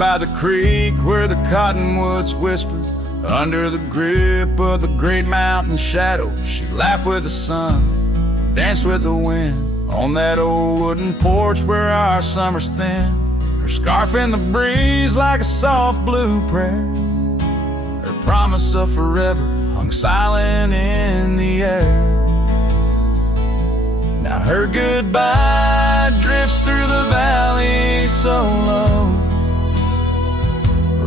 by the creek where the cottonwoods whispered, under the grip of the great mountain shadow, she laughed with the sun, danced with the wind, on that old wooden porch where our summers thin. Her scarf in the breeze like a soft blue prayer, her promise of forever hung silent in the air. Now her goodbye drifts through the valley so low,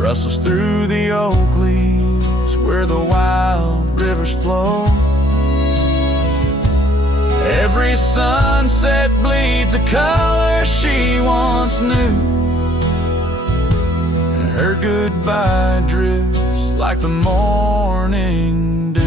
rustles through the oak leaves where the wild rivers flow. Every sunset bleeds a color she once knew, and her goodbye drifts like the morning dew.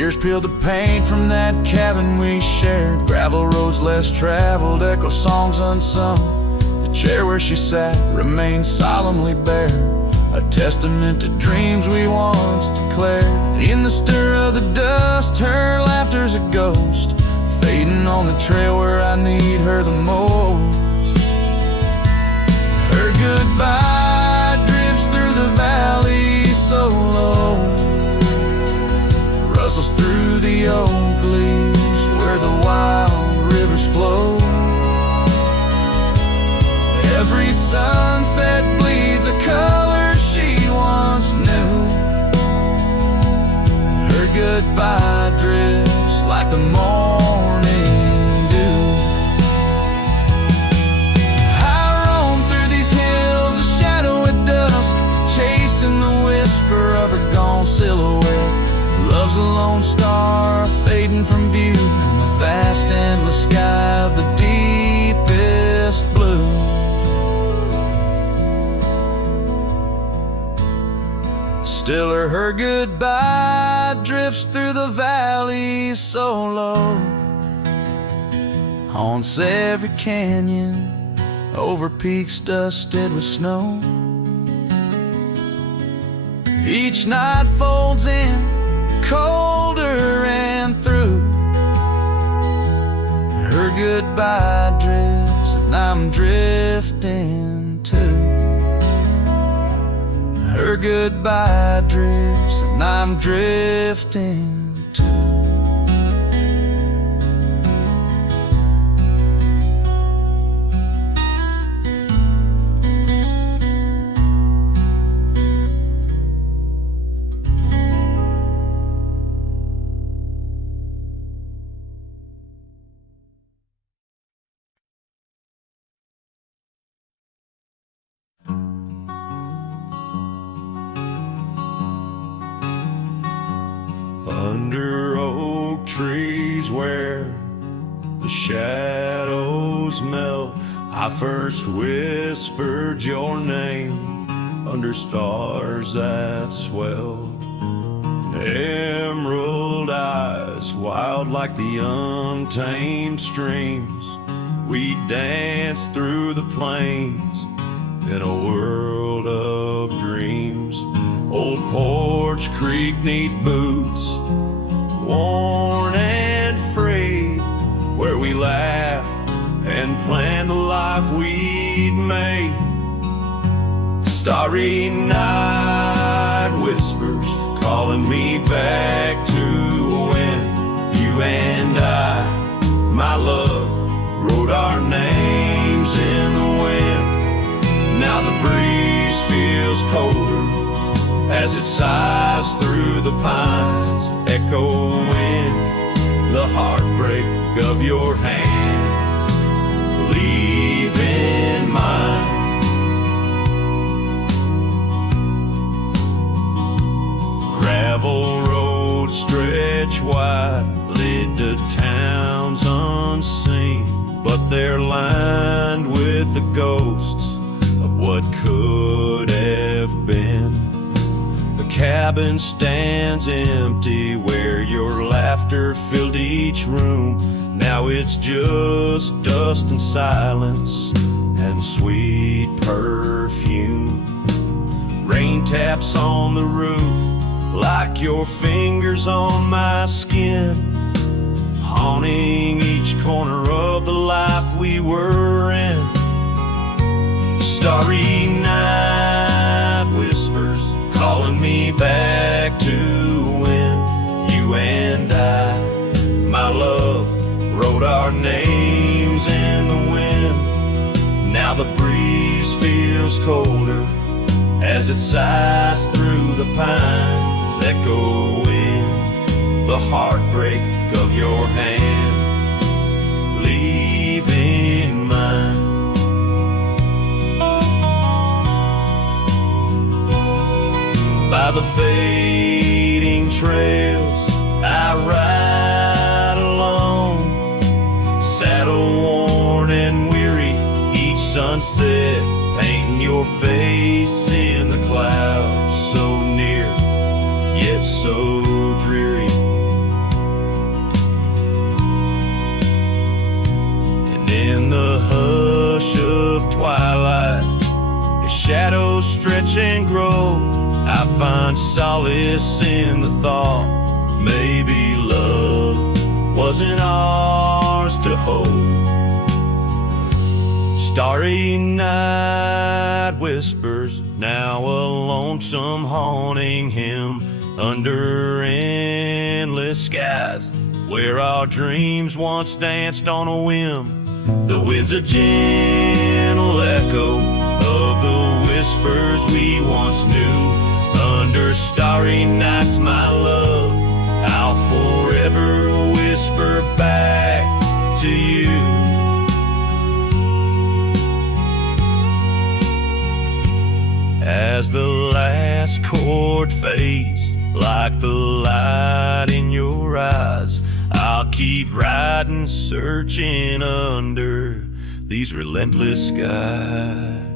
Years peeled the paint from that cabin we shared, gravel roads less traveled, echo songs unsung. The chair where she sat remained solemnly bare, a testament to dreams we once declared. In the stir of the dust, her laughter's a ghost, fading on the trail where I need her the most. Her goodbye drifts through the valley so low, rustles through the oak leaves where the wild rivers flow. Every sunset bleeds a color she once knew, her goodbye drifts like the morning dew. I roam through these hills, a shadow at dusk, chasing the whisper of her gone silhouette. Love's a lone star fading from view in the vast endless sky of the deepest blue. Still her goodbye drifts through the valley so low, haunts every canyon, over peaks dusted with snow. Each night folds in colder and through, her goodbye drifts and I'm drifting too. Her goodbye drifts and I'm drifting too. Under oak trees where the shadows melt, I first whispered your name under stars that swelled. Emerald eyes, wild like the untamed streams, we danced through the plains in a world of dreams. Old porch creek neath boots, worn and frayed, where we laughed and planned the life we'd made. Starry night whispers calling me back to when you and I, my love, wrote our names in the wind. Now the breeze feels colder as it sighs through the pines, echoing the heartbreak of your hand, leaving mine. Gravel roads stretch wide, lead to towns unseen, but they're lined with the ghosts of what could have been. The cabin stands empty where your laughter filled each room. Now it's just dust and silence and sweet perfume. rain taps on the roof like your fingers on my skin, haunting each corner of the life we were in. Starry night whispers calling me back to when you and I, my love, wrote our names in the wind. Now the breeze feels colder as it sighs through the pines, echoing the heartbreak of your hand, leaving mine. By the fading trails I ride alone, saddle worn and weary, each sunset painting your face in the clouds, so near yet so dreary. And in the hush of twilight, as shadows stretch and grow, I find solace in the thought maybe love wasn't ours to hold. Starry night whispers, now a lonesome haunting him under endless skies, where our dreams once danced on a whim. The wind's a gentle echo of the whispers we once knew. Under starry nights, my love, I'll forever whisper back to you. As the last chord fades, like the light in your eyes, I'll keep riding, searching under these relentless skies.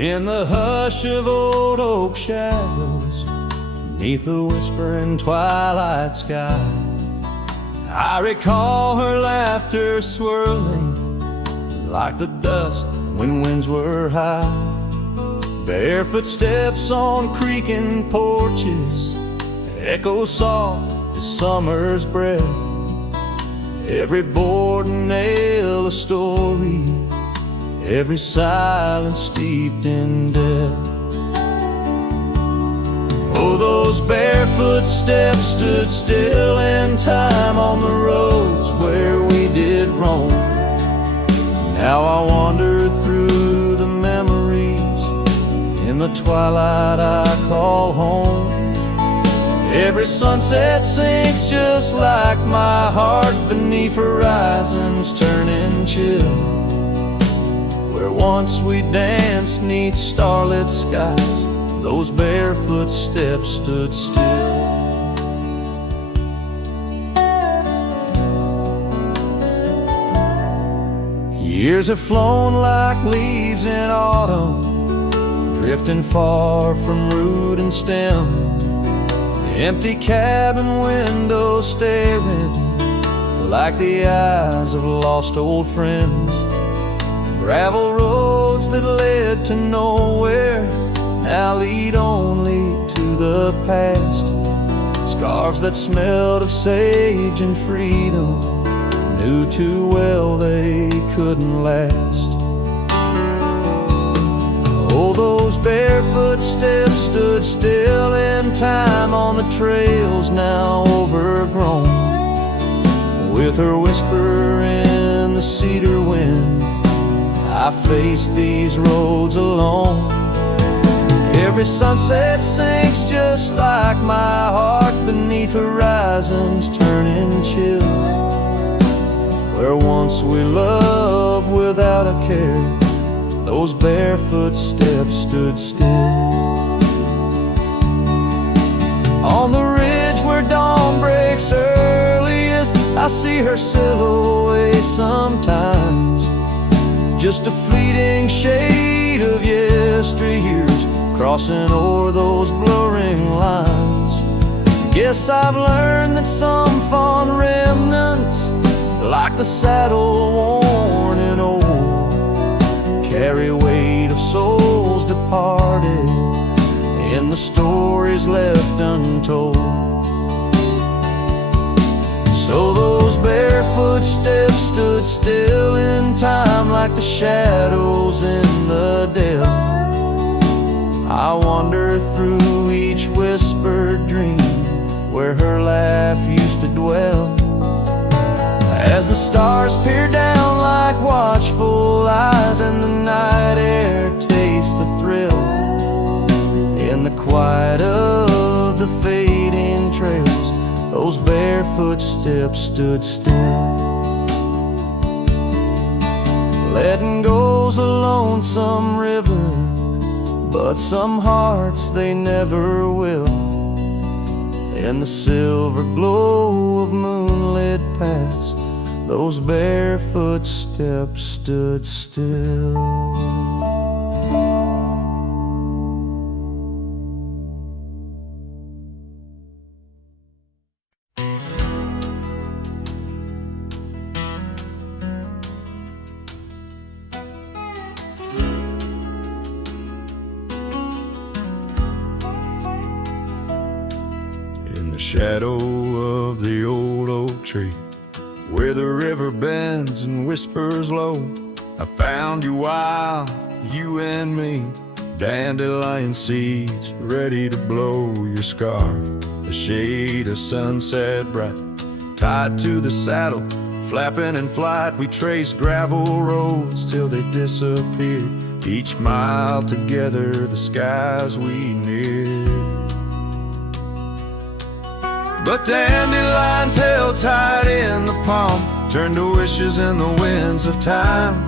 In the hush of old oak shadows, beneath the whispering twilight sky, I recall her laughter swirling like the dust when winds were high. Barefoot steps on creaking porches echo soft as summer's breath. Every board and nail a story, every silence steeped in death. Oh, those barefoot steps stood still in time on the roads where we did roam. Now I wander through the memories in the twilight I call home. Every sunset sinks just like my heart beneath horizons turning chill. Where once we danced 'neath starlit skies, those barefoot steps stood still. Years have flown like leaves in autumn, drifting far from root and stem. Empty cabin windows staring like the eyes of lost old friends. Gravel roads that led to nowhere now lead only to the past. Scarves that smelled of sage and freedom knew too well they couldn't last. Oh, those barefoot steps stood still in time on the trails now overgrown. With her whisper in the cedar wind, I face these roads alone. Every sunset sinks just like my heart beneath horizons turning chill. Where once we loved without a care, those barefoot steps stood still. On the ridge where dawn breaks earliest, I see her silhouette sometimes, just a fleeting shade of yesteryears crossing o'er those blurring lines. Guess I've learned that some fond remnants, like the saddle worn and old, carry weight of souls departed in the stories left untold. So those barefoot steps stood still in time, like the shadows in the dell. I wander through each whispered dream where her laugh used to dwell. As the stars peer down like watchful eyes, and the night air tastes the thrill, in the quiet of the fading trails, those barefoot steps stood still. Letting go's a lonesome river, but some hearts they never will. In the silver glow of moonlit paths, those barefoot steps stood still. In the shadow of the old oak tree, where the river bends and whispers low, I found you wild, you and me, dandelion seeds ready to blow. Your scarf, a shade of sunset bright, tied to the saddle, flapping in flight. We traced gravel roads till they disappeared, each mile together the skies we neared. But dandelions held tight in the palm turned to wishes in the winds of time.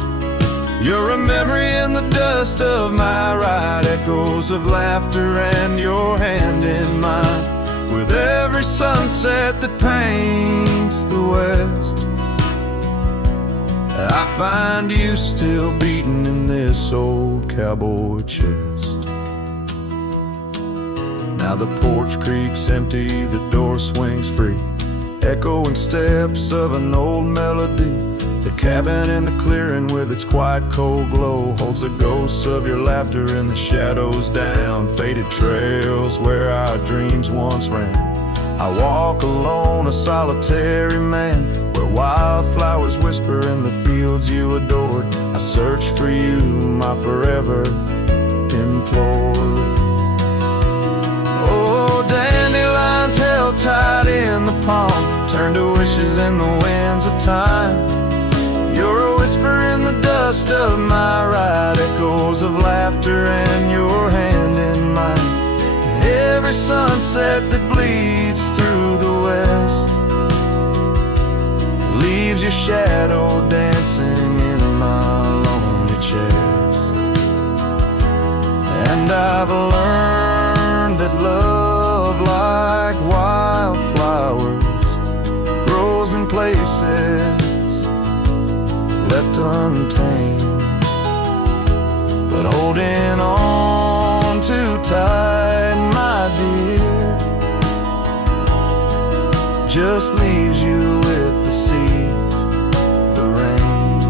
You're a memory in the dust of my ride, echoes of laughter and your hand in mine. With every sunset that paints the west, I find you still beating in this old cowboy chest. Now the porch creaks empty, the door swings free, echoing steps of an old melody. The cabin in the clearing with its quiet cold glow holds the ghosts of your laughter in the shadows down faded trails where our dreams once ran. I walk alone, a solitary man, where wildflowers whisper in the fields you adored. I search for you, my forever implored. Oh, dandelions held tight in the palm turn to wishes in the winds of time. You're a whisper in the dust of my ride, echoes of laughter and your hand in mine. Every sunset that bleeds through the west leaves your shadow dancing in my lonely chest. And I've learned that love, like wildflowers, grows in places left untamed. But holding on too tight, my dear, just leaves you with the seeds, the rain.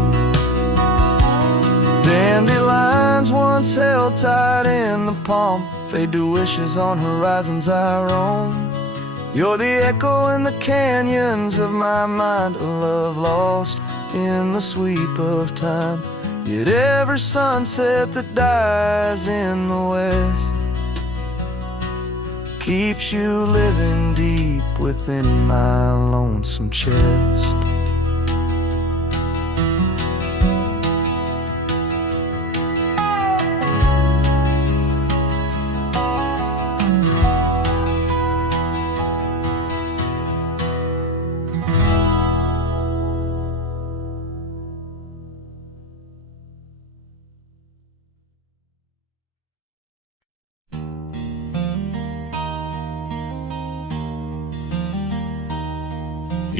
Dandelions once held tight in the palm fade to wishes on horizons our own. You're the echo in the canyons of my mind, a love lost in the sweep of time. Yet every sunset that dies in the west keeps you living deep within my lonesome chest.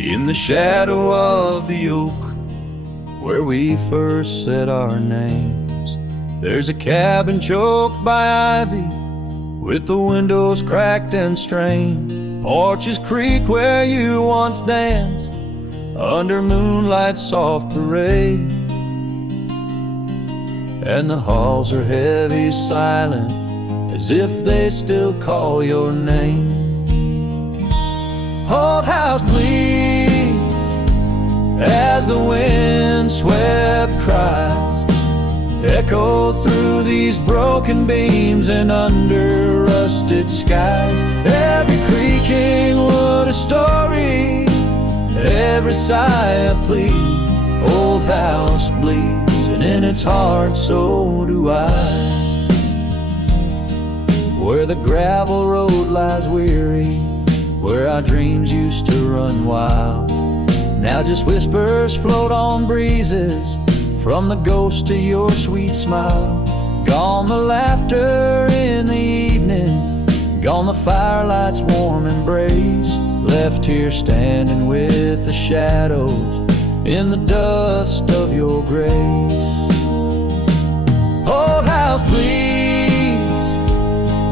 In the shadow of the oak where we first said our names, there's a cabin choked by ivy with the windows cracked and strained. Porches creak where you once danced under moonlight's soft parade, and the halls are heavy, silent, as if they still call your name. Old house bleeds as the wind-swept cries echo through these broken beams and under rusted skies. Every creaking wood a story, every sigh a plea. Old house bleeds, and in its heart so do I. Where the gravel road lies weary, where our dreams used to run wild, now just whispers float on breezes from the ghost of your sweet smile. Gone the laughter in the evening, gone the firelight's warm embrace, left here standing with the shadows in the dust of your grace. Old house bleeds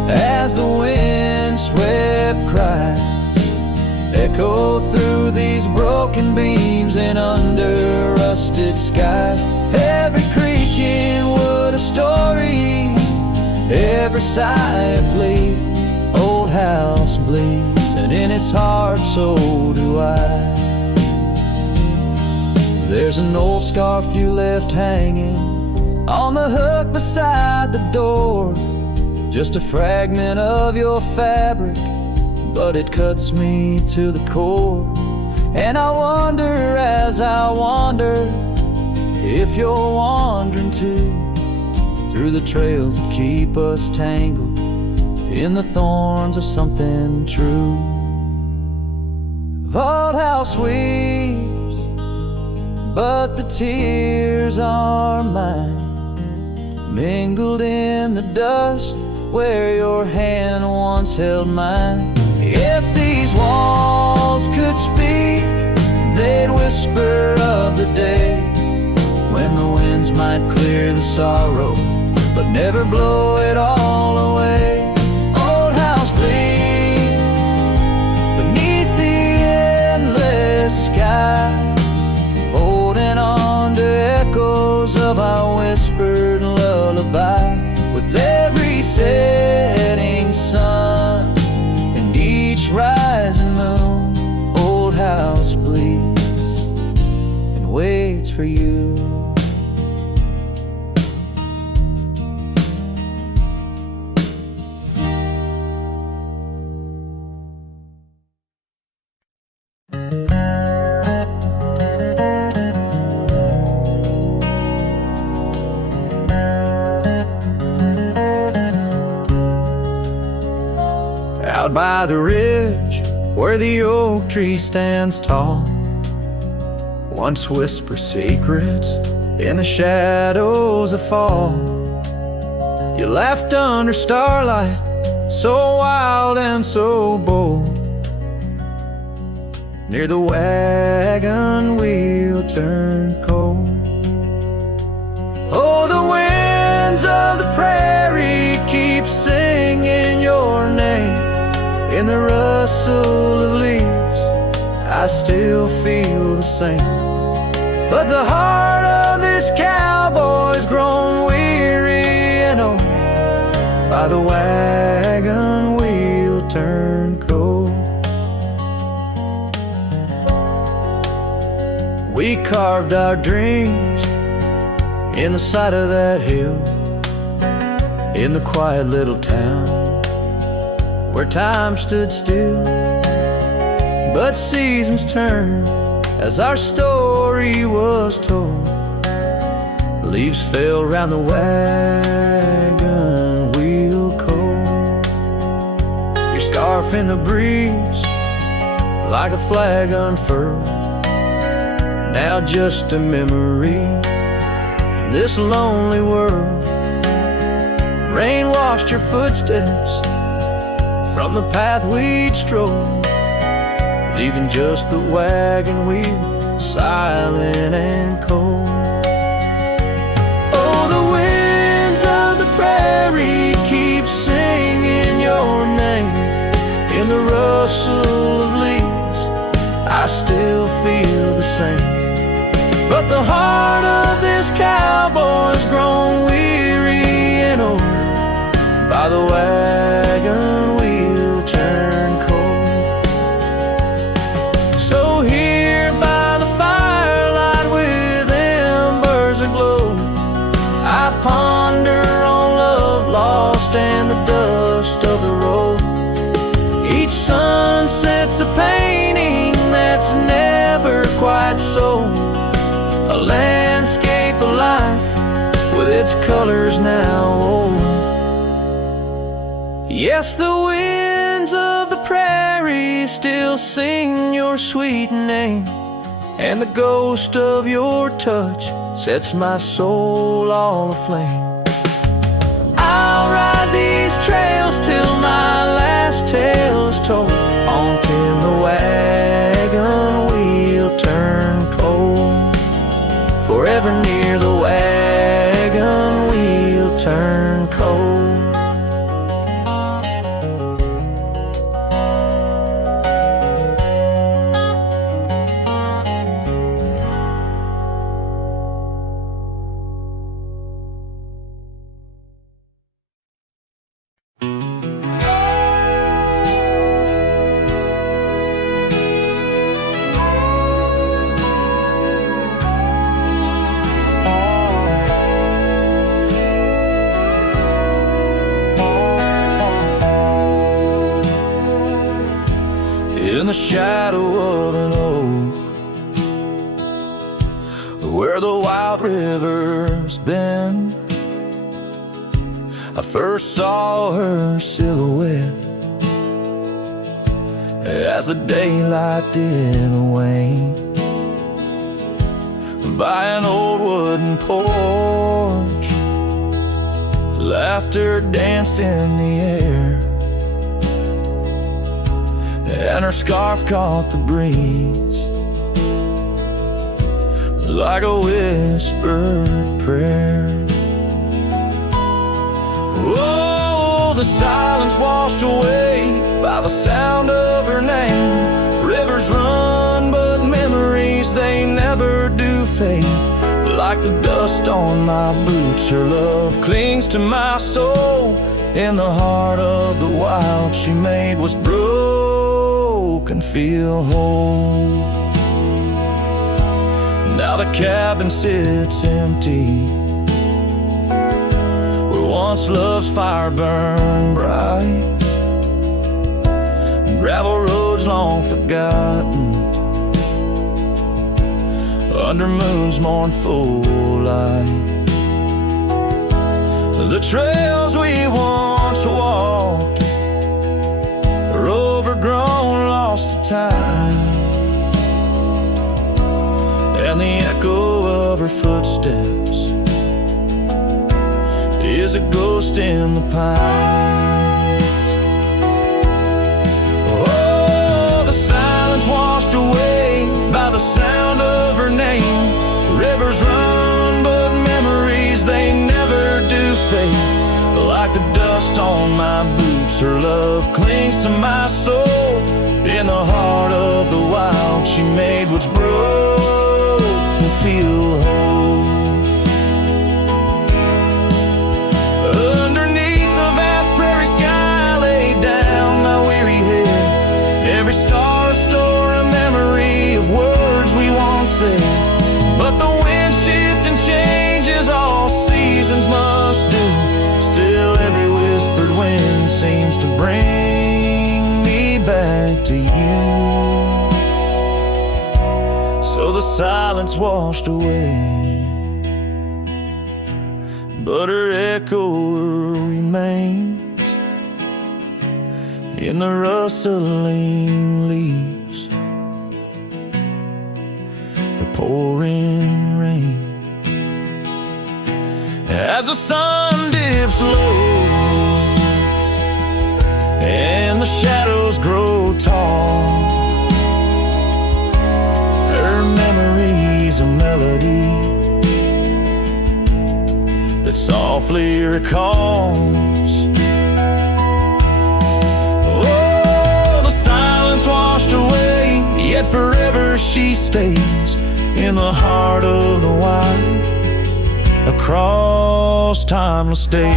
as the wind-swept cries echo through these broken beams and under rusted skies. Every creaking wood a story, every sigh a plea. Old house bleeds, and in its heart so do I. There's an old scarf you left hanging on the hook beside the door, just a fragment of your fabric, but it cuts me to the core. And I wonder as I wander if you're wandering too, through the trails that keep us tangled in the thorns of something true. Old house weeps, but the tears are mine, mingled in the dust where your hand once held mine. If these walls could speak, they'd whisper of the day when the winds might clear the sorrow, but never blow it all away. Old house bleeds beneath the endless sky, holding on to echoes of our whispered lullaby. With every setting sun and each rising moon, old house bleeds and waits for you. Out by the ridge where the oak tree stands tall, once whisper secrets in the shadows of fall. You laughed under starlight, so wild and so bold. Near the wagon wheel turned cold. Oh, the winds of the prairie keep singing your name. In the rustle of leaves, I still feel the same. But the heart of this cowboy's grown weary and old by the wagon wheel turned cold. We carved our dreams in the side of that hill, in the quiet little town where time stood still, but seasons turned as our story was told. Leaves fell round the wagon wheel cold. Your scarf in the breeze like a flag unfurled, now just a memory in this lonely world. Rain washed your footsteps from the path we'd strolled leaving just the wagon wheel, silent and cold. Oh, the winds of the prairie keep singing your name. In the rustle of leaves, I still feel the same. But the heart of this cowboy's grown weary and old by the wagon wheel turned cold. So here by the firelight with embers aglow, I ponder on love lost and the dust of the road. Each sunset's a painting that's never quite sold, a landscape of life with its colors now old. Yes, the winds of the prairie still sing your sweet name, and the ghost of your touch sets my soul all aflame. I'll ride these trails till my last tale is told, until the wagon wheel turn cold. Forever near the wagon wheel turn cold. In the shadow of an oak, where the wild river's been, I first saw her silhouette as the daylight did wane. By an old wooden porch, laughter danced in the air, and her scarf caught the breeze like a whispered prayer. Oh, the silence washed away by the sound of her name. Rivers run, but memories, they never do fade. Like the dust on my boots, her love clings to my soul. In the heart of the wild she made was broken, feel whole. Now the cabin sits empty, where once love's fire burned bright. Gravel roads long forgotten, under moon's mournful light. The trails we once walked are overgrown, lost to time, and the echo of her footsteps is a ghost in the pines. Oh, the silence washed away by the sound of her name. Rivers run, but memories, they never do fade. Like the dust on my boots, her love clings to my soul. In the heart of the wild she made what's broken feel whole. Underneath the vast prairie sky laid down my weary head, every star a store, a memory of words we once said. But the wind shift and changes, all seasons must do. Still every whispered wind seems to bring me back to you. So the silence washed away, but her echo remains in the rustling leaves, the pouring rain. As the sun dips low and the shadows grow tall, melody that softly recalls. Oh, the silence washed away, yet forever she stays in the heart of the wild, across timeless days.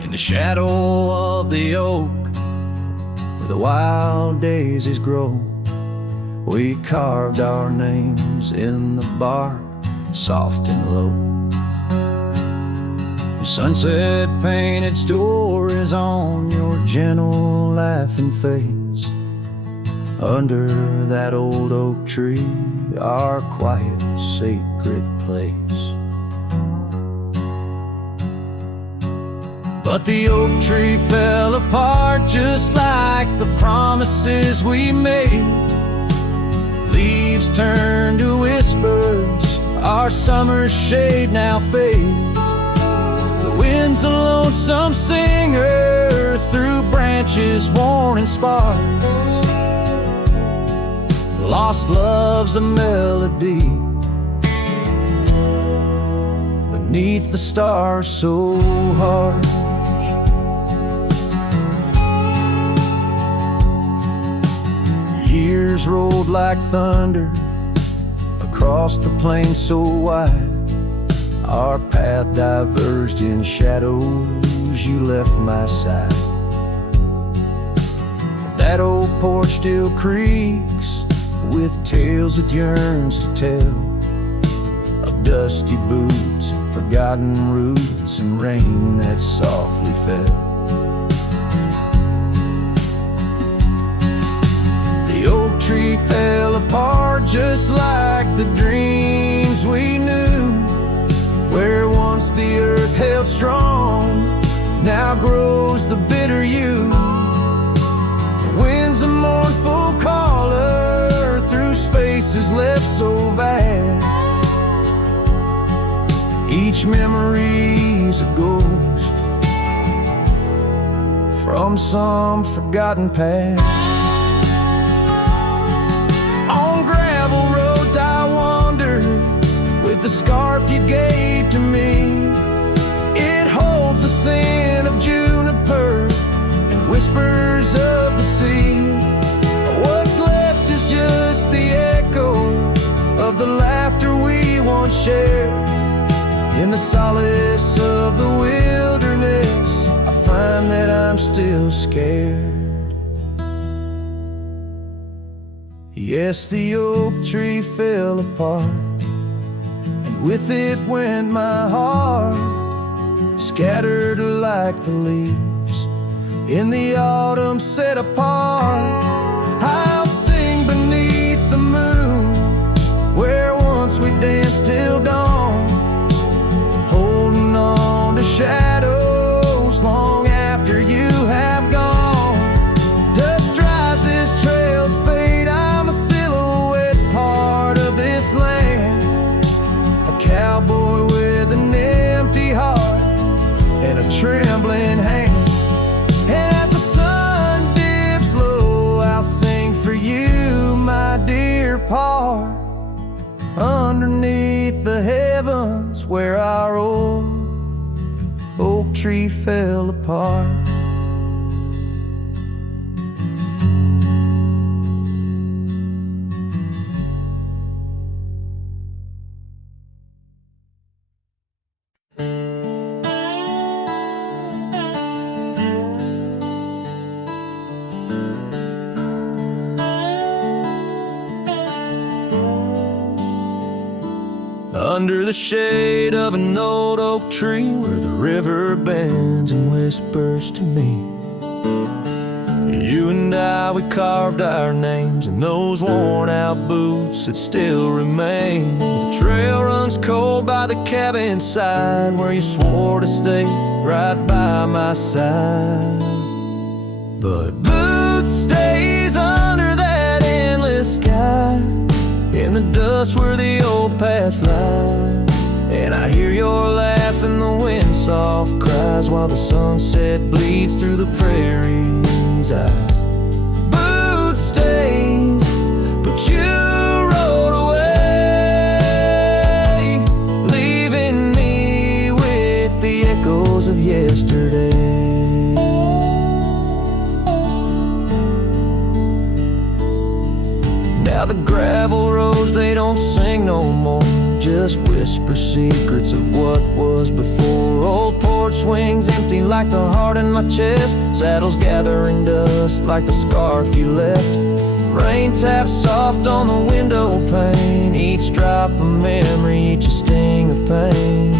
In the shadow of the oak, where the wild daisies grow, we carved our names in the bark, soft and low. The sunset painted stories on your gentle laughing face. Under that old oak tree, our quiet, sacred place. But the oak tree fell apart just like the promises we made. Leaves turned to whispers, our summer's shade now fades. The wind's a lonesome singer through branches worn and sparse. Lost love's a melody beneath the stars so harsh. Years rolled like thunder across the plain so wide. Our path diverged in shadows, you left my side. That old porch still creaks with tales it yearns to tell, of dusty boots, forgotten roots, and rain that softly fell. The oak tree fell apart just like the dreams we knew. Where once the earth held strong, now grows the bitter yew. The wind's a mournful caller through spaces left so vast. Each memory's a ghost from some forgotten past. The scarf you gave to me, it holds the scent of juniper and whispers of the sea. What's left is just the echo of the laughter we once shared. In the solace of the wilderness, I find that I'm still scared. Yes, the oak tree fell apart, with it went my heart, scattered like the leaves in the autumn set apart. I'll sing beneath the moon, where once we danced till dawn, holding on to shadows long after you have gone. Dust dries as trails fade, I'm a silhouette part of this land. Cowboy with an empty heart and a trembling hand. And as the sun dips low, I'll sing for you, my dear part, underneath the heavens where our old oak tree fell apart. Under the shade of an old oak tree, where the river bends and whispers to me, you and I how we carved our names in those worn out boots that still remain. The trail runs cold by the cabin side where you swore to stay right by my side. But boots stays under that endless sky, in the dust where the old past lie. And I hear your laugh and the wind soft cries while the sunset bleeds through the prairie's eyes. Boot stains, but you rode away, leaving me with the echoes of yesterday. Now the gravel roads, they don't sing no more, just whisper secrets of what was before. Old porch swings empty like the heart in my chest, saddles gathering dust like the scarf you left. Rain taps soft on the window pane, each drop a memory, each a sting of pain.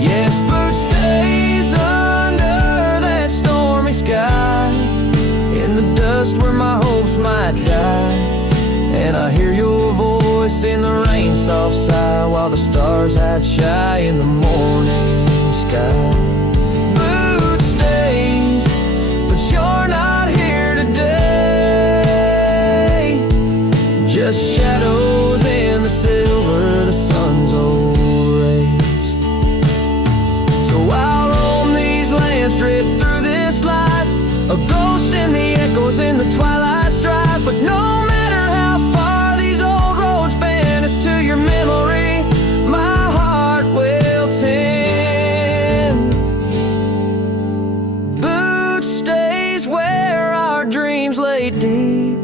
Yes, boot stays under that stormy sky, in the dust where my hopes might die. And I hear your voice in the rain soft sigh while the stars hide shy in the morning sky. Boot stains, but you're not here today, just shadows in the silver of the sun's old rays. So I'll roam these lands, drift through this life, a ghost in the echoes in the twilight strife. But no matter how far these old roads bend us to your memory, my heart will tend. Boot stays where our dreams lay deep,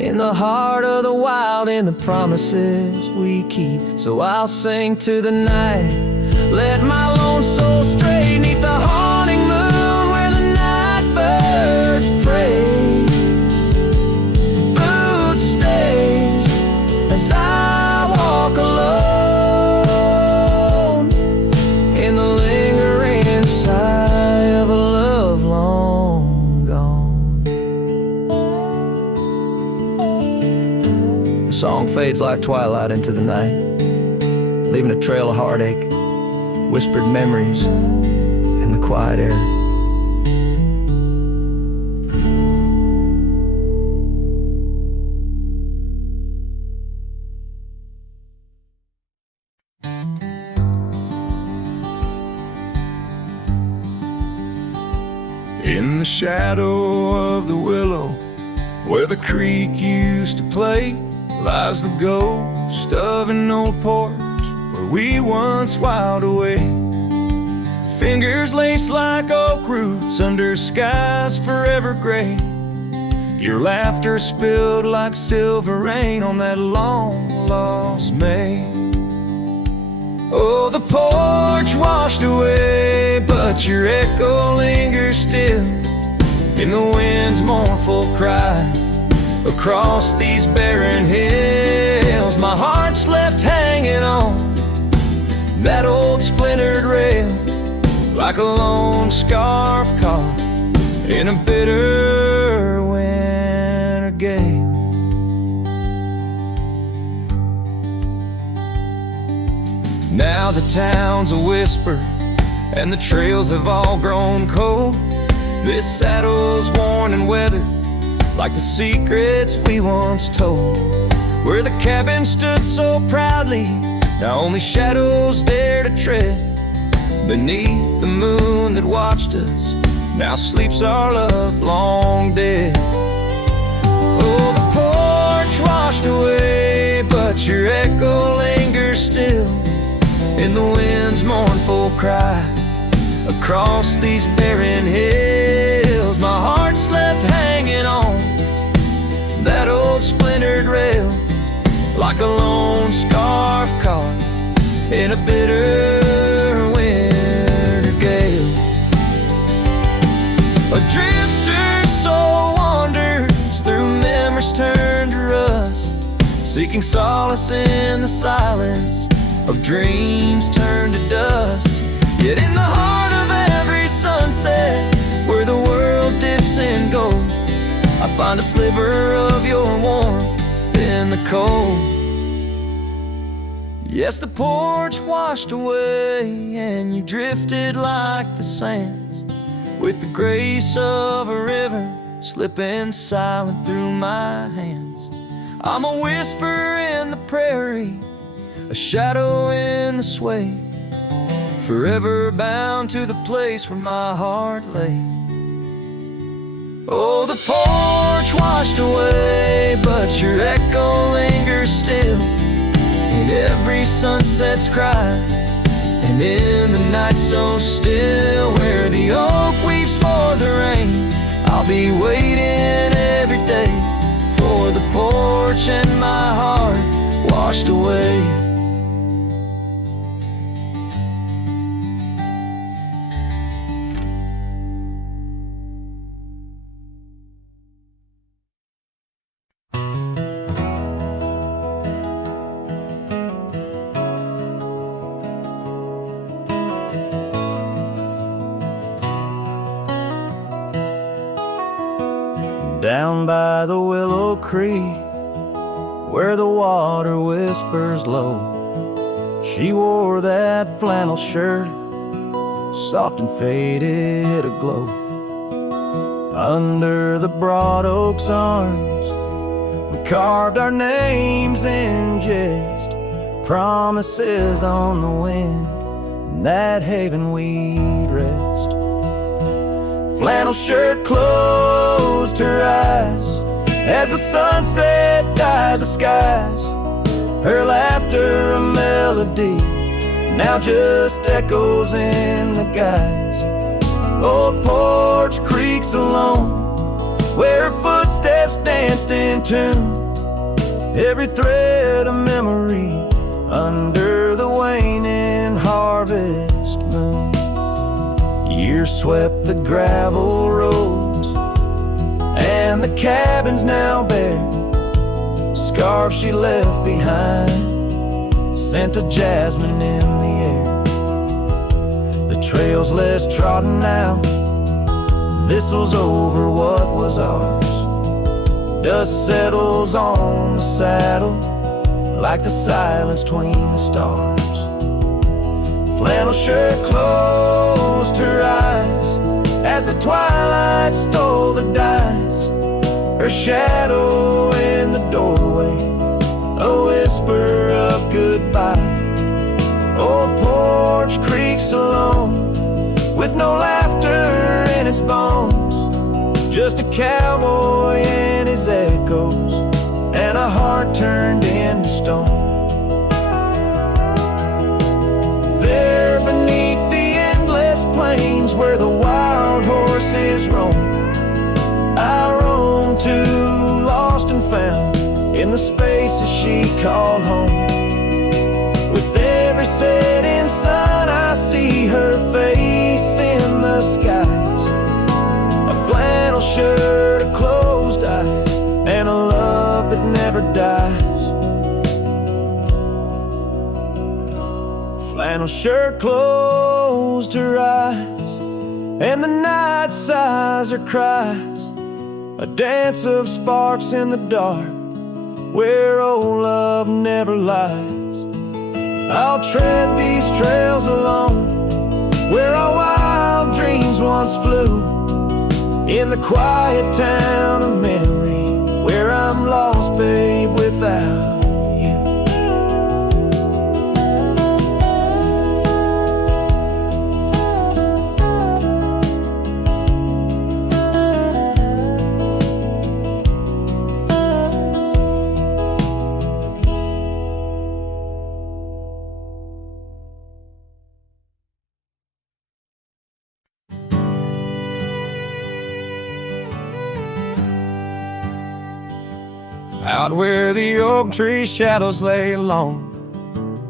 in the heart of the wild, in the promises we keep. So I'll sing to the night, let my lone soul stray neath the haunting moon where the night birds pray. Boot stays as I walk alone, in the lingering sigh of a love long gone. The song fades like twilight into the night, leaving a trail of heartache, whispered memories in the quiet air. In the shadow of the willow, where the creek used to play, lies the ghost of an old porch where we once whiled away. Fingers laced like oak roots under skies forever gray. Your laughter spilled like silver rain on that long lost May. Oh, the porch washed away, but your echo lingers still in the wind's mournful cry across these barren hills. My heart's left hanging on that old splintered rail like a lone scarf caught in a bitter winter gale. Now the town's a whisper and the trails have all grown cold. This saddle's worn and weathered like the secrets we once told. Where the cabin stood so proudly, now only shadows dare to tread beneath the moon that watched us. Now sleeps our love long dead. Oh, the porch washed away, but your echo lingers still in the wind's mournful cry across these barren hills. My heart's left hanging on that old splintered rail like a lone scarf caught in a bitter winter gale. A drifter soul wanders through memories turned to rust, seeking solace in the silence of dreams turned to dust. Yet in the heart of every sunset, where the world dips in gold, I find a sliver of your warmth in the cold. Yes, the porch washed away and you drifted like the sands, with the grace of a river slipping silent through my hands. I'm a whisper in the prairie, a shadow in the sway, forever bound to the place where my heart lay. Oh, the porch washed away, but your echo lingers still in every sunset's cry, and in the night so still, where the oak weeps for the rain, I'll be waiting every day for the porch and my heart washed away. Down by the Willow Creek, where the water whispers low, she wore that flannel shirt, soft and faded aglow. Under the broad oak's arms, we carved our names in jest, promises on the wind, in that haven we'd rest. Flannel shirt closed her eyes as the sunset dyed the skies, her laughter a melody now just echoes in the guise. Old porch creaks alone, where her footsteps danced in tune, every thread a memory under the waning harvest moon. Years swept the gravel roads, and the cabin's now bare. Scarves she left behind, scent of jasmine in the air. The trail's less trodden now, thistles over what was ours. Dust settles on the saddle like the silence between the stars. Flannel shirt closed her eyes as the twilight stole the dice, her shadow in the doorway, a whisper of goodbye. Old porch creaks alone, with no laughter in its bones, just a cowboy and his echoes, and a heart turned into stone. There beneath the endless plains where the wild horses roam, I roam too, lost and found in the spaces she called home. With every setting sun I see her face in the skies, a flannel shirt, a closed eye, and a love that never dies. Flannel shirt closed her eyes, and the night sighs her cries, a dance of sparks in the dark, where old love never lies. I'll tread these trails alone, where our wild dreams once flew, in the quiet town of memory, where I'm lost, babe, without out where the oak tree shadows lay long,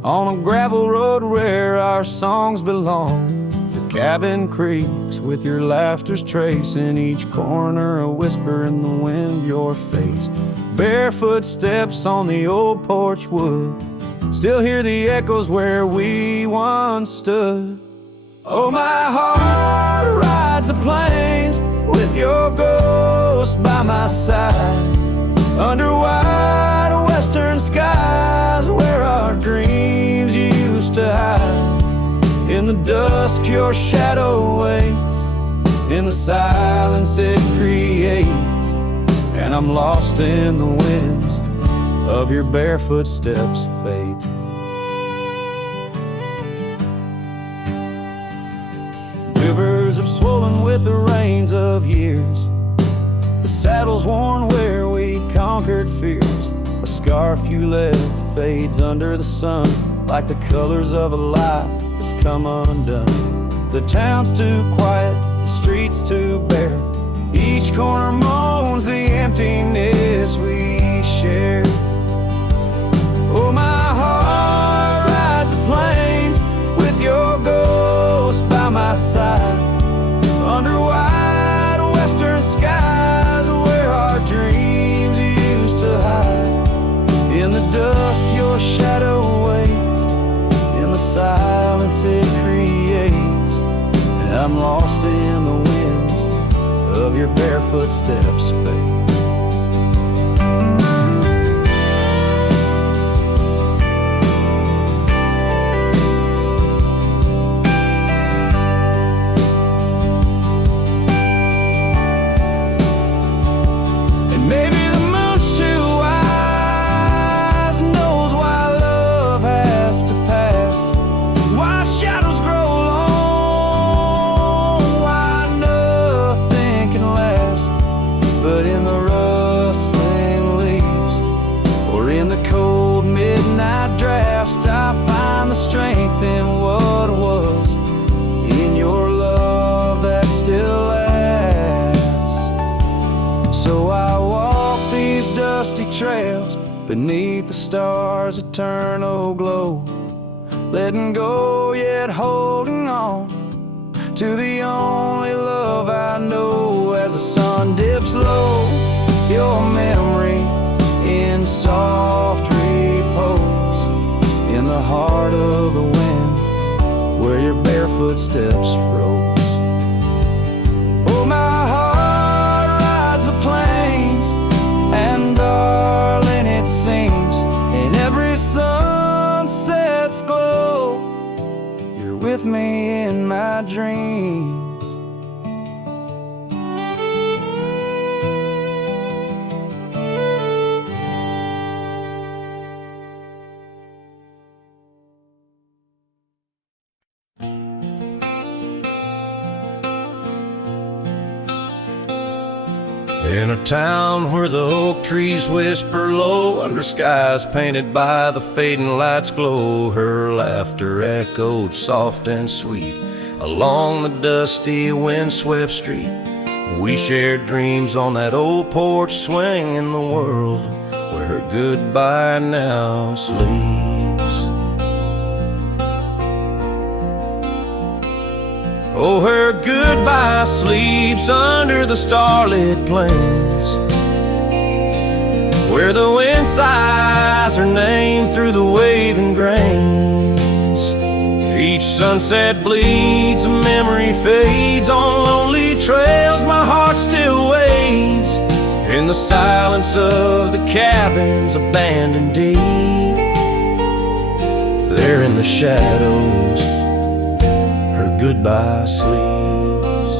on a gravel road where our songs belong. The cabin creaks with your laughter's trace, in each corner a whisper in the wind, your face. Barefoot steps on the old porch wood, still hear the echoes where we once stood. Oh, my heart rides the plains with your golden ghost by my side, under wide western skies, where our dreams used to hide. In the dusk your shadow waits, in the silence it creates, and I'm lost in the winds of your barefoot steps, fate. Rivers have swollen with the rains of years, the saddle's worn where we conquered fears. A scarf you left fades under the sun, like the colors of a life has come undone. The town's too quiet, the streets too bare, each corner moans the emptiness we share. Oh, my heart rides the plains with your ghost by my side, under wide western skies, where our dreams used to hide. In the dusk your shadow waits, in the silence it creates, and I'm lost in the winds of your barefoot steps, fate. I find the strength in what was, in your love that still lasts. So I walk these dusty trails beneath the stars' eternal glow, letting go yet holding on to the only love I know. As the sun dips low, your memory in soft repose, in the heart of the wind where your barefoot steps froze. Oh, my heart rides the plains, and darling, it seems in every sunset's glow, you're with me in my dreams. In a town where the oak trees whisper low, under skies painted by the fading light's glow, her laughter echoed soft and sweet along the dusty windswept street. We shared dreams on that old porch swing in the world where her goodbye now sleeps. Oh, her goodbye sleeps under the starlit plains, where the wind sighs her name through the waving grains. Each sunset bleeds, a memory fades on lonely trails. My heart still waits in the silence of the cabins abandoned deep. There in the shadows goodbye sleeps.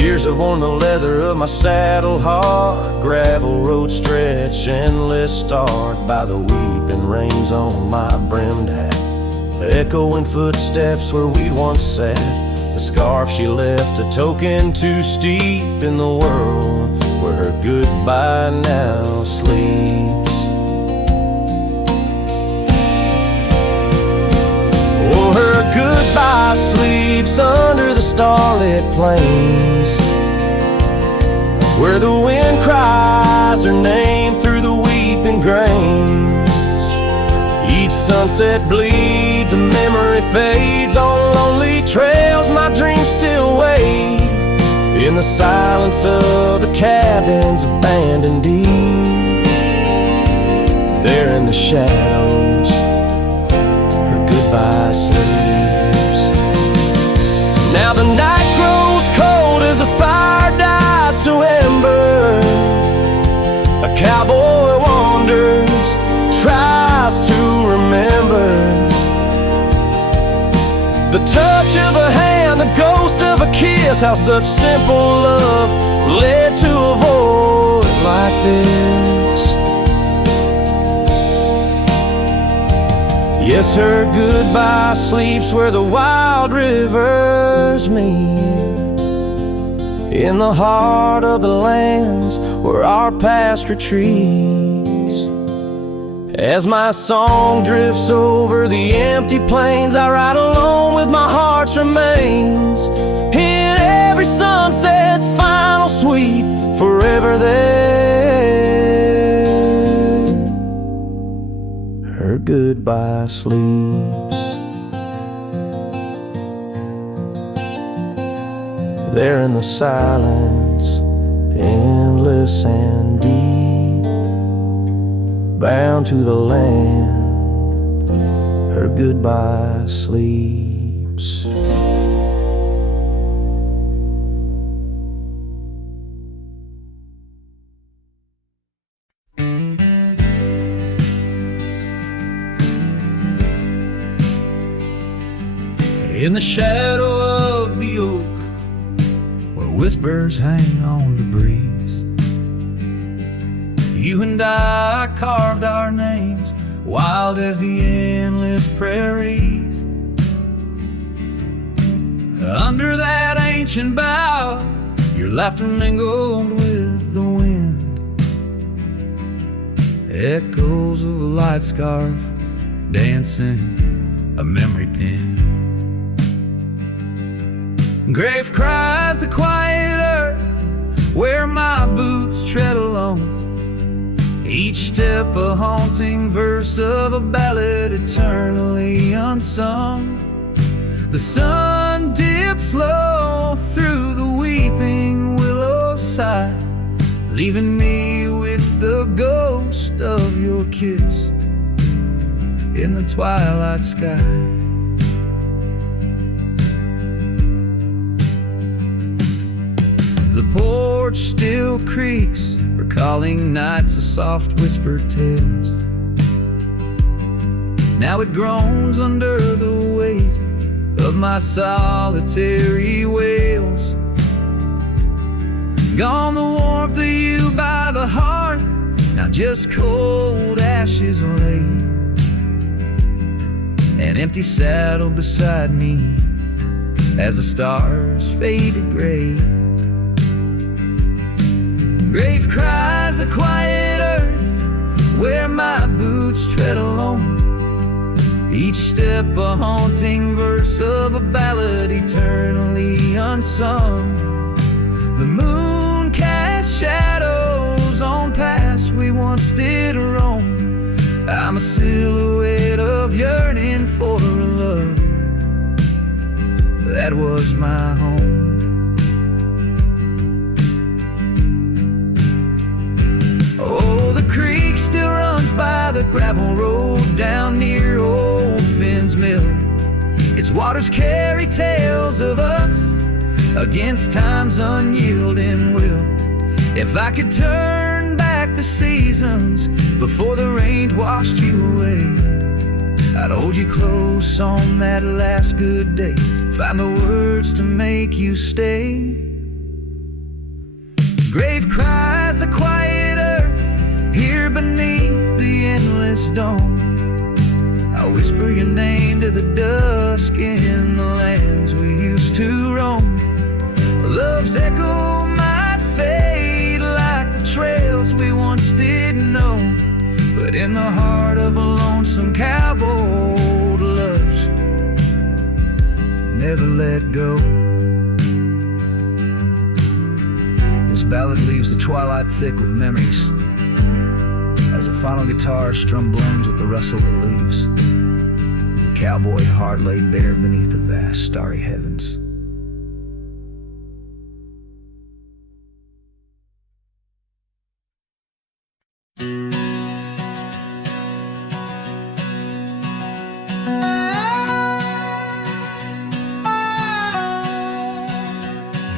Years have worn the leather of my saddle hard, gravel road stretch endless starred by the weeping rains on my brimmed hat, echoing footsteps where we once sat. The scarf she left a token too steep in the world where her goodbye now sleeps. Her goodbye sleeps under the starlit plains, where the wind cries her name through the weeping grains. Each sunset bleeds, a memory fades on lonely trails. My dreams still wait in the silence of the cabins abandoned deep. There in the shadows goodbye sleeps. Now guess how such simple love led to a void like this. Yes, her goodbye sleeps where the wild rivers meet, in the heart of the lands where our past retreats. As my song drifts over the empty plains, I ride alone with my heart's remains, in every sunset's final sweep, forever there. Her goodbye sleeps there in the silence, endless and deep, bound to the land. Her goodbye sleeps. In the shadow of the oak, where whispers hang on the breeze, you and I carved our names, wild as the endless prairies. Under that ancient bough, your laughter mingled with the wind, echoes of a light scarf dancing a memory pin. Grave cries the quiet earth where my boots tread alone, each step a haunting verse of a ballad eternally unsung. The sun dips low through the weeping willow side, leaving me with the ghost of your kiss in the twilight sky. The porch still creaks, recalling nights of soft whispered tales. Now it groans under the weight of my solitary wails. Gone the warmth of you by the hearth, now just cold ashes lay. An empty saddle beside me as the stars fade to gray. Grave cries the quiet earth where my boots tread alone, each step a haunting verse of a ballad eternally unsung. The moon casts shadows on paths we once did roam. I'm a silhouette of yearning for a love that was my home. Oh, the creek still runs by the gravel road down near old Finn's Mill. Its waters carry tales of us against time's unyielding will. If I could turn back the seasons before the rain washed you away, I'd hold you close on that last good day, find the words to make you stay. Grave cries the quiet earth here beneath the endless dawn. I whisper your name to the dusk in the lands we used to roam. Love's echo might fade like the trails we once did know, but in the heart of a lonesome cowboy, love's never let go. This ballad leaves the twilight thick with memories, as a final guitar strum blends with the rustle of the leaves. The cowboy heart laid bare beneath the vast starry heavens.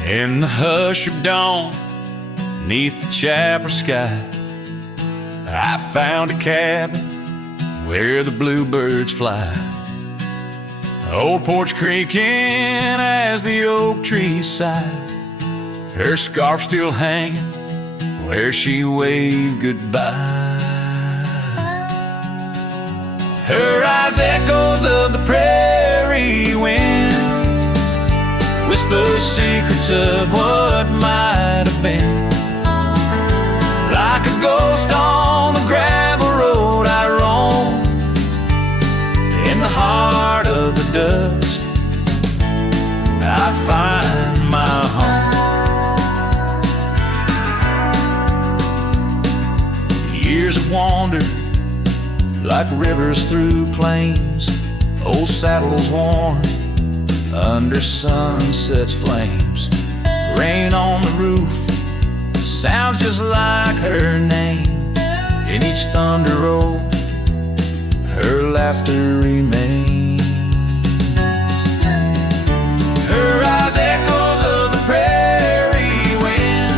In the hush of dawn, neath the chapel sky, I found a cabin where the bluebirds fly. Old porch creaking as the oak trees sigh. Her scarf still hanging where she waved goodbye. Her eyes echoes of the prairie wind, whisper secrets of what might have been. Like a ghost on the gravel road I roam, in the heart of the dust I find my home. Years of wander like rivers through plains, old saddles worn under sunset's flames. Rain on the roof sounds just like her name. In each thunder roll, her laughter remains. Her eyes echoes of the prairie wind,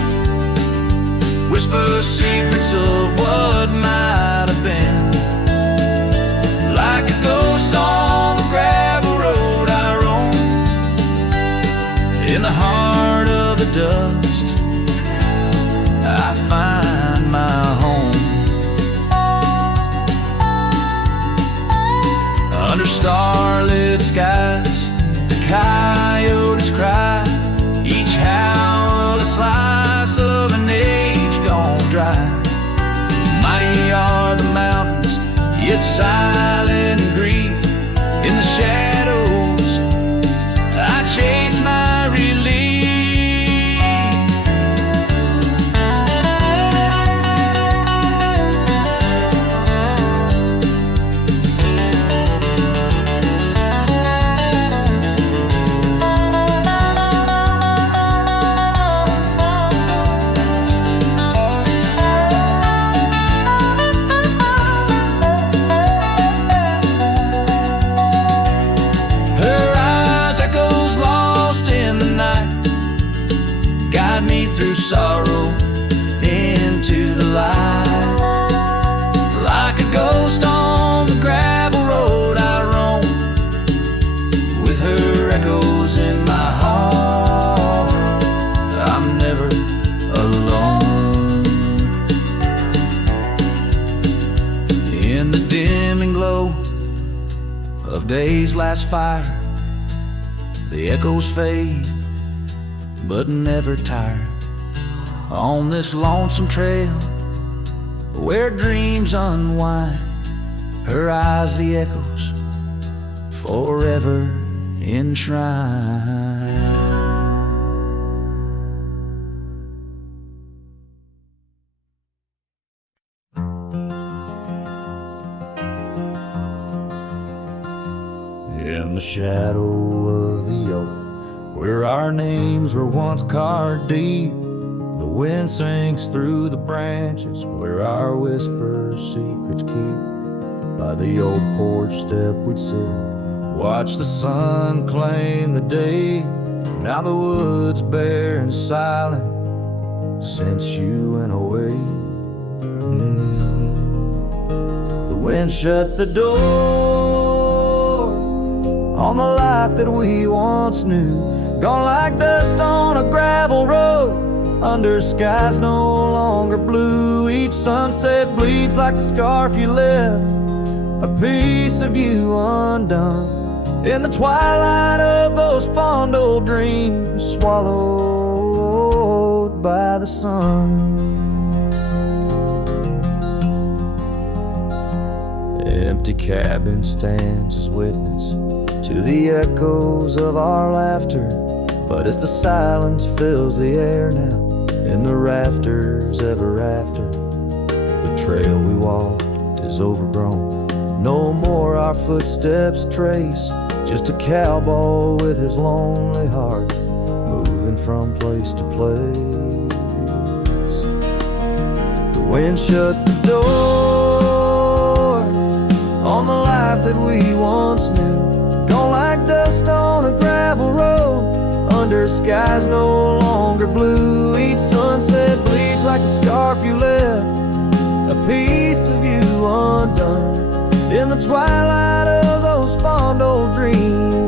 whisper secrets of what might have been. Like a ghost on the gravel road I roam, in the heart of the dust I find my home. Under starlit skies the coyotes cry, each howl a slice of an age gone dry. Mighty are the mountains, yet silent grief. In the shadows I chase my relief. Sorrow into the light. Like a ghost on the gravel road I roam, with her echoes in my heart. I'm never alone. In the dimming glow of day's last fire, the echoes fade but never tire. On this lonesome trail where dreams unwind, her eyes the echoes forever enshrined. In the shadow of the oak, where our names were once carved deep, the wind sinks through the branches where our whispers secrets keep. By the old porch step we'd sit, watch the sun claim the day. Now the wood's bare and silent since you went away. The wind shut the door on the life that we once knew, gone like dust on a gravel road, under skies no longer blue. Each sunset bleeds like the scarf you left, a piece of you undone. In the twilight of those fond old dreams, swallowed by the sun. Empty cabin stands as witness to the echoes of our laughter, but as the silence fills the air now, in the rafters ever after, the trail we walked is overgrown. No more our footsteps trace, just a cowboy with his lonely heart, moving from place to place. The wind shut the door on the life that we once knew, gone like dust on a gravel road, under skies no longer blue. Each sunset bleeds like the scarf you left, a piece of you undone. In the twilight of those fond old dreams,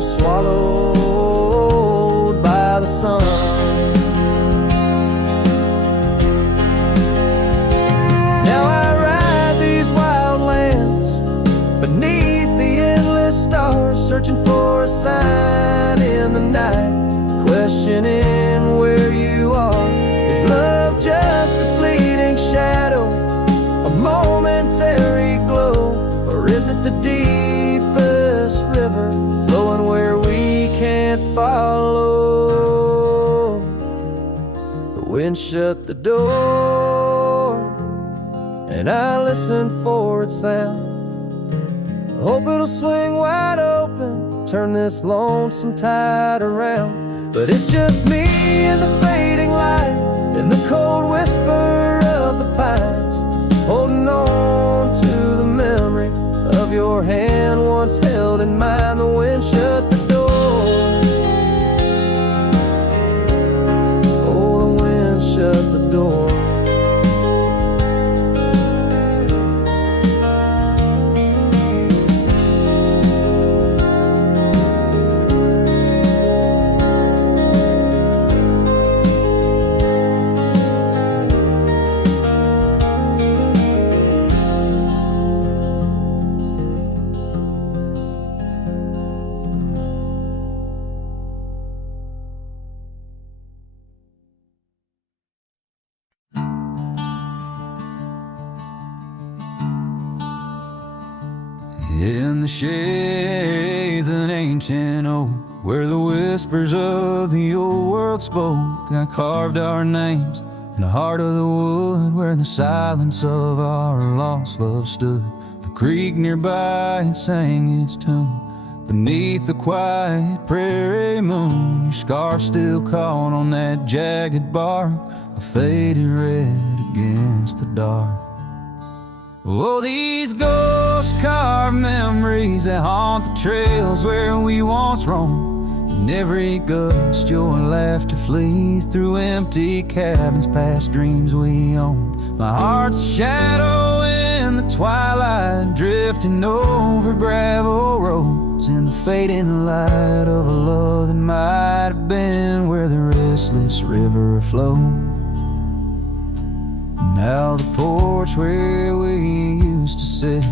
Now I ride these wild lands beneath the endless stars, searching for a sign in the night, questioning where you are. Is love just a fleeting shadow, a momentary glow, or is it the deepest river flowing where we can't follow? The wind shut the door, and I listen for its sound. I hope it'll swing wide open, turn this lonesome tide around. But it's just me and the fading light, and the cold whisper of the pines, holding on to the memory of your hand once held in mine. The wind shut the door. Oh, the wind shut the door. In the shade of an ancient oak, where the whispers of the old world spoke, I carved our names in the heart of the wood, where the silence of our lost love stood. The creek nearby, it sang its tune beneath the quiet prairie moon. Your scarf still caught on that jagged bark, a faded red against the dark. Oh, these ghost-carved memories that haunt the trails where we once roamed. In every gust your laughter flees through empty cabins past dreams we owned. My heart's a shadow in the twilight, drifting over gravel roads, in the fading light of a love that might have been where the restless river flowed. Now the porch where we used to sit,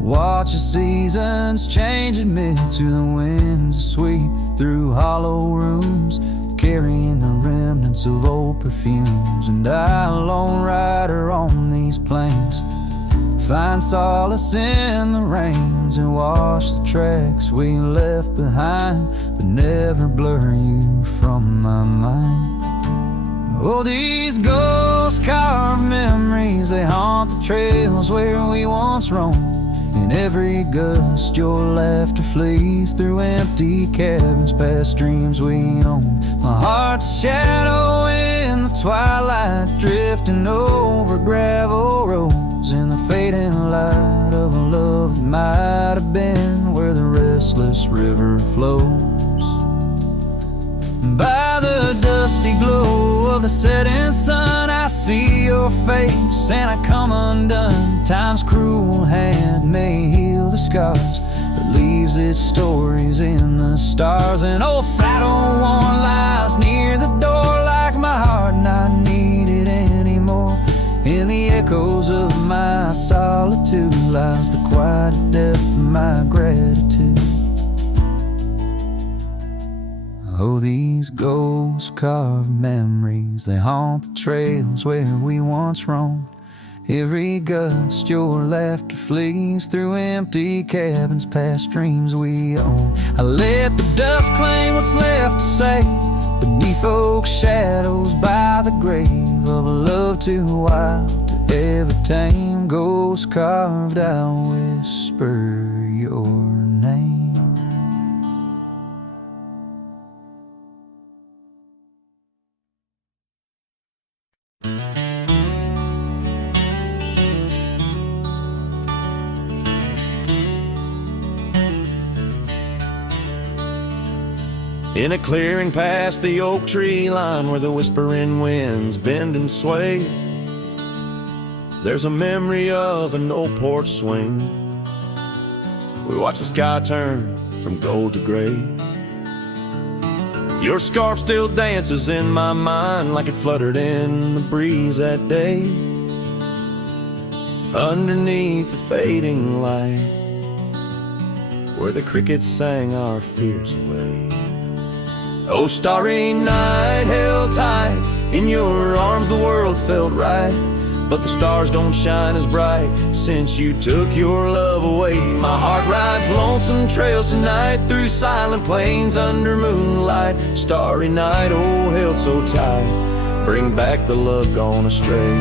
watch the seasons change, admit to the winds that sweep through hollow rooms, carrying the remnants of old perfumes. And I, a lone rider on these plains, find solace in the rains and wash the tracks we left behind, but never blur you from my mind. Oh, these ghost-carved memories, they haunt the trails where we once roamed. In every gust your laughter flees through empty cabins past dreams we owned. My heart's a shadow in the twilight, drifting over gravel roads, in the fading light of a love that might have been where the restless river flows. By the dusty glow of the setting sun, I see your face and I come undone. Time's cruel hand may heal the scars, but leaves its stories in the stars. An old saddle worn lies near the door like my heart not needed anymore. In the echoes of my solitude lies the quiet depth of my gratitude. Oh, these ghost-carved memories, they haunt the trails where we once roamed. Every gust your laughter flees through empty cabins past dreams we own. I let the dust claim what's left to say beneath oak shadows by the grave of a love too wild to ever tame. Ghost-carved, I'll whisper your name. In a clearing past the oak tree line where the whispering winds bend and sway, there's a memory of an old porch swing. We watch the sky turn from gold to gray. Your scarf still dances in my mind like it fluttered in the breeze that day, underneath the fading light, where the crickets sang our fears away. Oh, starry night, held tight in your arms, the world felt right, but the stars don't shine as bright since you took your love away. My heart rides lonesome trails tonight through silent plains under moonlight. Starry night, oh, held so tight, bring back the love gone astray.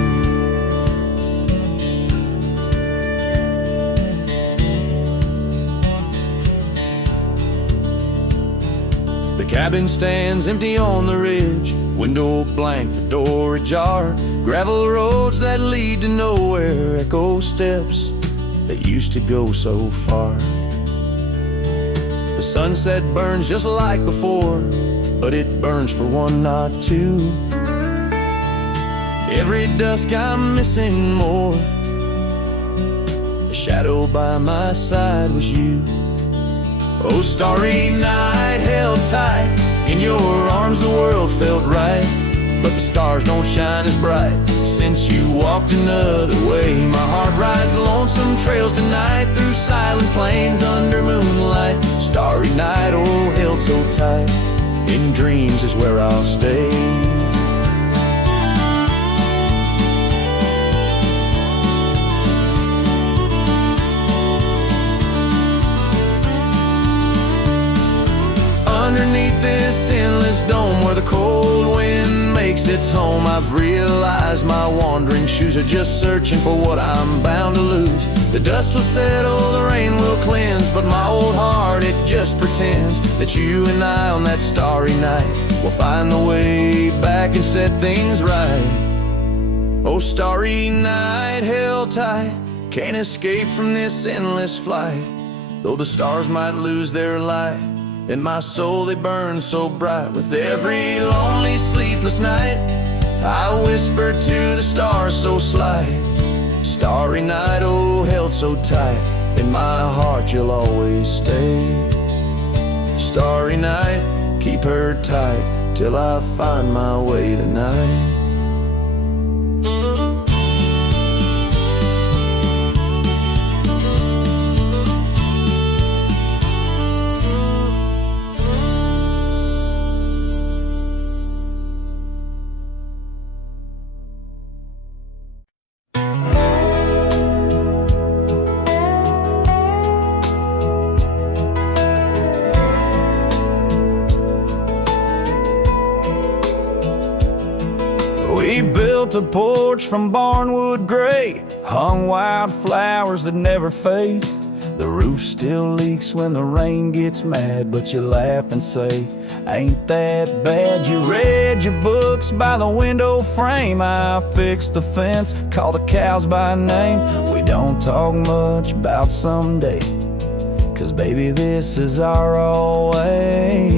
The cabin stands empty on the ridge, window blank, the door ajar. Gravel roads that lead to nowhere, echo steps that used to go so far. The sunset burns just like before, but it burns for one, not two. Every dusk I'm missing more. The shadow by my side was you. Oh, starry night, held tight in your arms, the world felt right, but the stars don't shine as bright since you walked another way. My heart rides lonesome trails tonight through silent plains under moonlight. Starry night, oh, held so tight, in dreams is where I'll stay. Underneath this endless dome where the cold wind makes its home, I've realized my wandering shoes are just searching for what I'm bound to lose. The dust will settle, the rain will cleanse, but my old heart, it just pretends that you and I on that starry night will find the way back and set things right. Oh, starry night, held tight, can't escape from this endless flight. Though the stars might lose their light, in my soul they burn so bright. With every lonely sleepless night, I whisper to the stars so slight. Starry night, oh, held so tight, in my heart you'll always stay. Starry night, keep her tight till I find my way tonight. We built a porch from barnwood gray, hung wildflowers that never fade. The roof still leaks when the rain gets mad, but you laugh and say, ain't that bad? You read your books by the window frame. I fixed the fence, called the cows by name. We don't talk much about someday, 'cause baby, this is our always.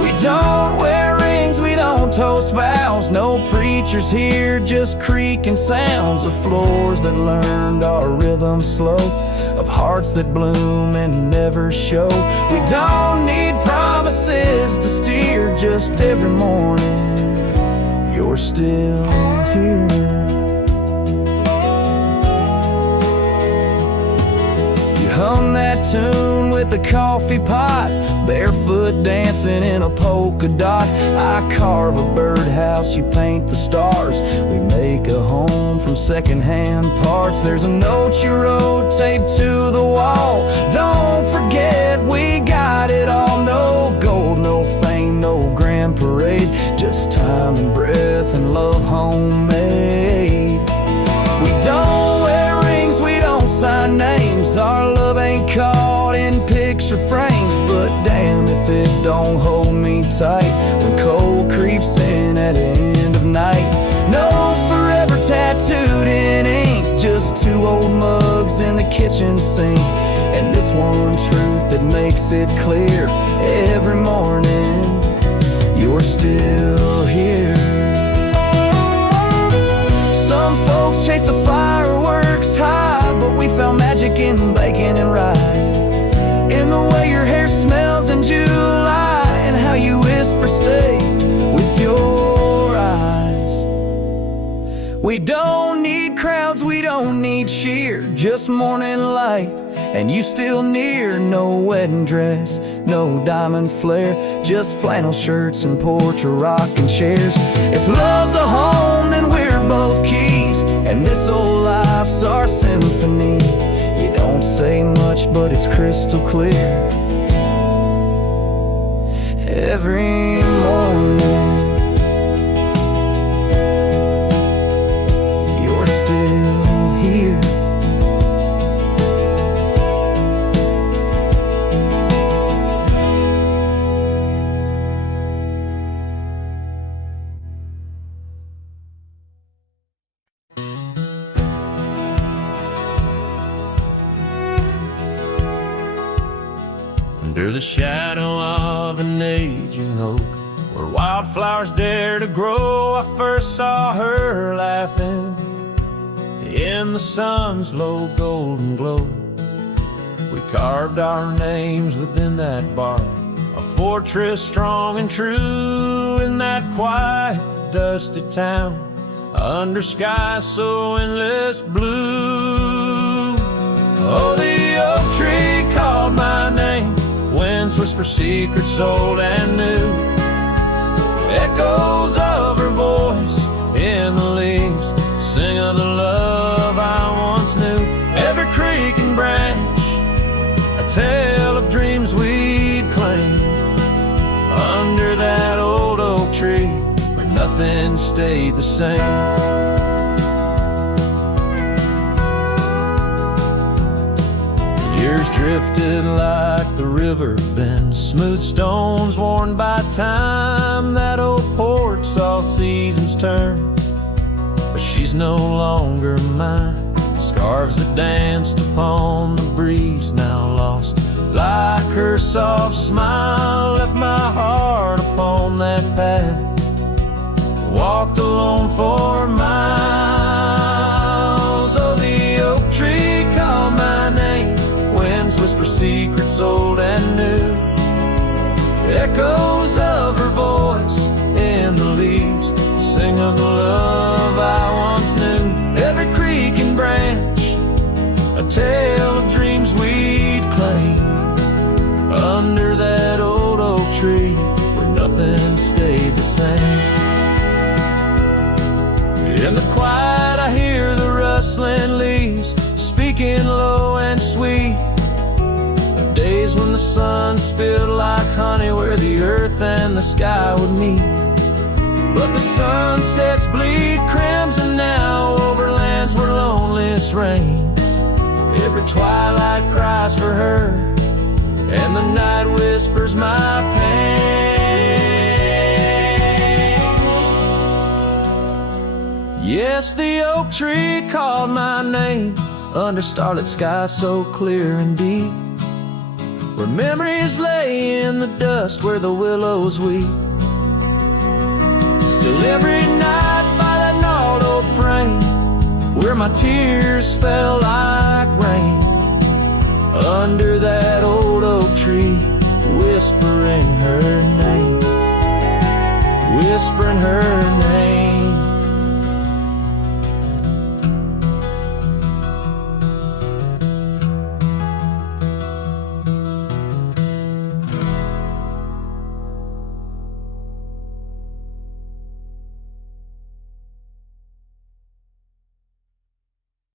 We don't wear rings, we don't toast vows. No preachers here, just creaking sounds of floors that learned our rhythm slow, of hearts that bloom and never show. We don't need promises to steer, just every morning you're still here. You hum that tune with the coffee pot, barefoot dancing in a polka dot. I carve a birdhouse, you paint the stars. We make a home from secondhand parts. There's a note you wrote taped to the wall. Don't forget we got it all. No gold, no fame, no grand parade, just time and breath and love homemade. We don't wear rings, we don't sign names. Our love ain't caught in picture frames, but damn if it don't hold me tight when cold creeps in at end of night. No forever tattooed in ink, just two old mugs in the kitchen sink, and this one truth that makes it clear every morning you're still here. Some folks chase the fireworks high, but we found magic in bacon and rye, in the way your hair smells in July, and how you whisper We don't need crowds, we don't need cheer, just morning light, and you still near. No wedding dress, no diamond flare, just flannel shirts and porch or rocking chairs. If love's a home, then we're both keys, and this old life's our symphony. You don't say much, but it's crystal clear. Every morning you're still here. Under the shadow of an aging oak, where wildflowers dare to grow, I first saw her laughing in the sun's low golden glow. We carved our names within that bark, a fortress strong and true in that quiet, dusty town, under skies so endless blue. Oh, the oak tree called my name, winds whisper secrets old and new, echoes of her voice in the leaves sing of the love I once knew. Every creek and branch, a tale of dreams we'd claim, under that old oak tree where nothing stayed the same. Years drifted like the river bends, smooth stones worn by time. That old porch saw seasons turn, but she's no longer mine. Scarves that danced upon the breeze now lost, like her soft smile left my heart upon that path. Walked alone for miles. Oh, the oak tree called my name, winds whisper secrets old and new, echoes of her voice in the leaves sing of the love I once knew. Every creek and branch, a tale of dreams we'd claim, under that old oak tree where nothing stayed the same. In the quiet I hear the rustling leaves speaking low and sweet, of days when the sun spilled like honey where the earth and the sky would meet. But the sunsets bleed crimson now over lands where loneliness reigns. Every twilight cries for her, and the night whispers my pain. Yes, the oak tree called my name, under starlit skies so clear and deep, where memories lay in the dust where the willows weep. Still every night by that gnarled old frame, where my tears fell like rain, under that old oak tree, whispering her name, whispering her name.